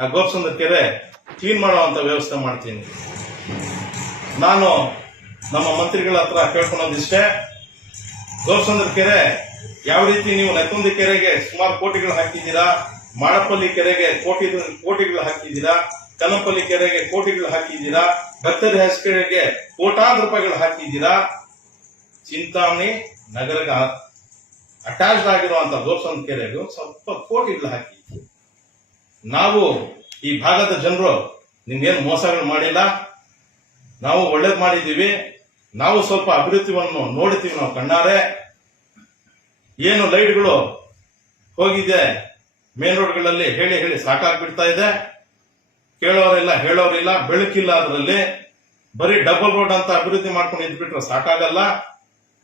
ಆ ಗೋಪಸಂದ್ರ ಕೆರೆ ಕ್ಲೀನ್ ಮಾಡುವಂತ ವ್ಯವಸ್ಥೆ ಮಾಡ್ತೀನಿ. ನಾನು ನಮ್ಮ ಮಂತ್ರಿಗಳ ಹತ್ರ ಕೇಳ್ಕೊಳ್ಳೋದಿಷ್ಟೇ, ಗೋಪಸಂದ್ರ ಕೆರೆ ಯಾವ ರೀತಿ ನೀವು ನೆತ್ತುಂದಿ ಕೆರೆಗೆ ಸುಮಾರು ಕೋಟಿಗಳು ಹಾಕಿದ್ದೀರಾ, ಮಾಡಪಲ್ಲಿ ಕೆರೆಗೆ ಕೋಟಿಗಳು ಹಾಕಿದ್ದೀರಾ, ಕನಪಲ್ಲಿ ಕೆರೆಗೆ ಕೋಟಿಗಳು ಹಾಕಿದ್ದೀರಾ, ಬತ್ತರಿ ಕೆರೆಗೆ ಕೋಟಾಂತರ ರೂಪಾಯಿಗಳು ಹಾಕಿದ್ದೀರಾ. ಚಿಂತಾಮಣಿ ನಗರಕ್ಕೆ ಅಟ್ಯಾಚ್ಡ್ ಆಗಿರುವಂತಹ ಗೋಪಸಂದ್ರ ಕೆರೆಗೂ ಸ್ವಲ್ಪ ಕೋಟಿಗಳು ಹಾಕಿ. ನಾವು ಈ ಭಾಗದ ಜನರು ನಿಮ್ಗೇನು ಮೋಸಗಳು ಮಾಡಿಲ್ಲ, ನಾವು ಒಳ್ಳೇದು ಮಾಡಿದ್ದೀವಿ. ನಾವು ಸ್ವಲ್ಪ ಅಭಿವೃದ್ಧಿಯನ್ನು ನೋಡ್ತೀವಿ ನಾವು ಕಣ್ಣಾರೆ. ಏನು ಲೈಟ್ಗಳು ಹೋಗಿದೆ ಮೇನ್ ರೋಡ್ಗಳಲ್ಲಿ ಹೇಳಿ ಹೇಳಿ ಸಾಕಾಗ್ಬಿಡ್ತಾ ಇದೆ. ಕೇಳೋರಿಲ್ಲ ಹೇಳೋರಿಲ್ಲ, ಬೆಳಕಿಲ್ಲ. ಅದರಲ್ಲಿ ಬರೀ ಡಬಲ್ ರೋಡ್ ಅಂತ ಅಭಿವೃದ್ಧಿ ಮಾಡ್ಕೊಂಡು ಇದ್ಬಿಟ್ರೆ ಸಾಕಾಗಲ್ಲ.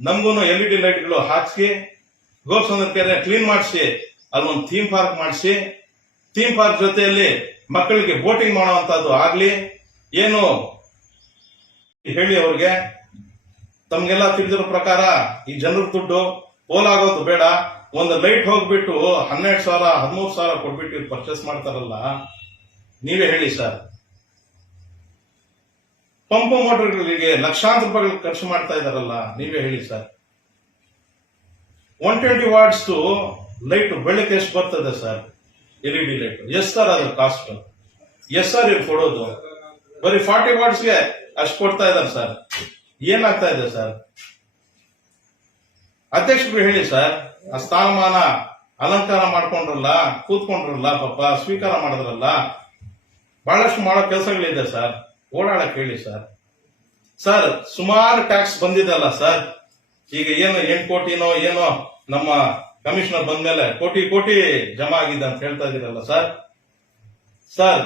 ನಮಗೂ LED ಲೈಟ್ಗಳು ಹಾಕಿಸಿ, ಗೋಪಸಂದ್ರ ಕೆರೆ ಕ್ಲೀನ್ ಮಾಡಿಸಿ, ಅಲ್ಲೊಂದು ಥೀಮ್ ಪಾರ್ಕ್ ಮಾಡಿಸಿ, ಥೀಮ್ ಪಾರ್ಕ್ ಜೊತೆಯಲ್ಲಿ ಮಕ್ಕಳಿಗೆ ಬೋಟಿಂಗ್ ಮಾಡುವಂತದ್ದು ಆಗ್ಲಿ. ಏನು ಹೇಳಿ ಅವ್ರಿಗೆ, ತಮ್ಗೆಲ್ಲ ತಿಳಿದಿರೋ ಪ್ರಕಾರ ಈ ಜನರ ದುಡ್ಡು ಪೋಲಾಗೋದು ಬೇಡ. ಒಂದು ಲೈಟ್ ಹೋಗ್ಬಿಟ್ಟು 12,000 13,000 ಕೊಟ್ಬಿಟ್ಟು ಪರ್ಚೇಸ್ ಮಾಡ್ತಾರಲ್ಲ, ನೀವೇ ಹೇಳಿ ಸರ್. ಪಂಪ್ ಮೋಟರ್ಗಳಿಗೆ ಲಕ್ಷಾಂತರ ರೂಪಾಯಿಗಳು ಖರ್ಚು ಮಾಡ್ತಾ ಇದಾರಲ್ಲ, ನೀವೇ ಹೇಳಿ ಸರ್. 120 ವಾಟ್ಸ್ ಲೈಟ್ ಬೆಳಗ್ಗೆ ಎಷ್ಟು ಬರ್ತದೆ sir? LED light yes sir ಅದ್ರ ಕಾಸ್ಟ್? ಎಸ್ ಸರ್ ಇವ್ರು ಕೊಡೋದು? ಬರೀ 40 ವಾಟ್ಸ್ಗೆ ಅಷ್ಟು ಕೊಡ್ತಾ ಇದ್ದಾರೆ ಸರ್. ಏನಾಗ್ತಾ ಇದೆ ಸರ್? ಅಧ್ಯಕ್ಷರು ಹೇಳಿ ಸರ್. ಆ ಸ್ಥಾನಮಾನ ಅಲಂಕಾರ ಮಾಡ್ಕೊಂಡ್ರಲ್ಲ, ಕೂತ್ಕೊಂಡ್ರಲ್ಲ, ಪಾಪ ಸ್ವೀಕಾರ ಮಾಡಿದ್ರಲ್ಲ, ಬಹಳಷ್ಟು ಮಾಡೋ ಕೆಲಸಗಳಿದೆ ಸರ್. ಓಡಾಡಕ್ ಹೇಳಿ ಸರ್. ಸರ್ ಸುಮಾರು ಟ್ಯಾಕ್ಸ್ ಬಂದಿದೆ ಅಲ್ಲ ಸರ್. ಈಗ ಏನು 8 ಕೋಟಿನೋ ಏನೋ ನಮ್ಮ ಕಮಿಷನರ್ ಬಂದ್ಮೇಲೆ ಕೋಟಿ ಜಮಾ ಆಗಿದೆ ಅಂತ ಹೇಳ್ತಾ ಇದೀರಲ್ಲ ಸರ್.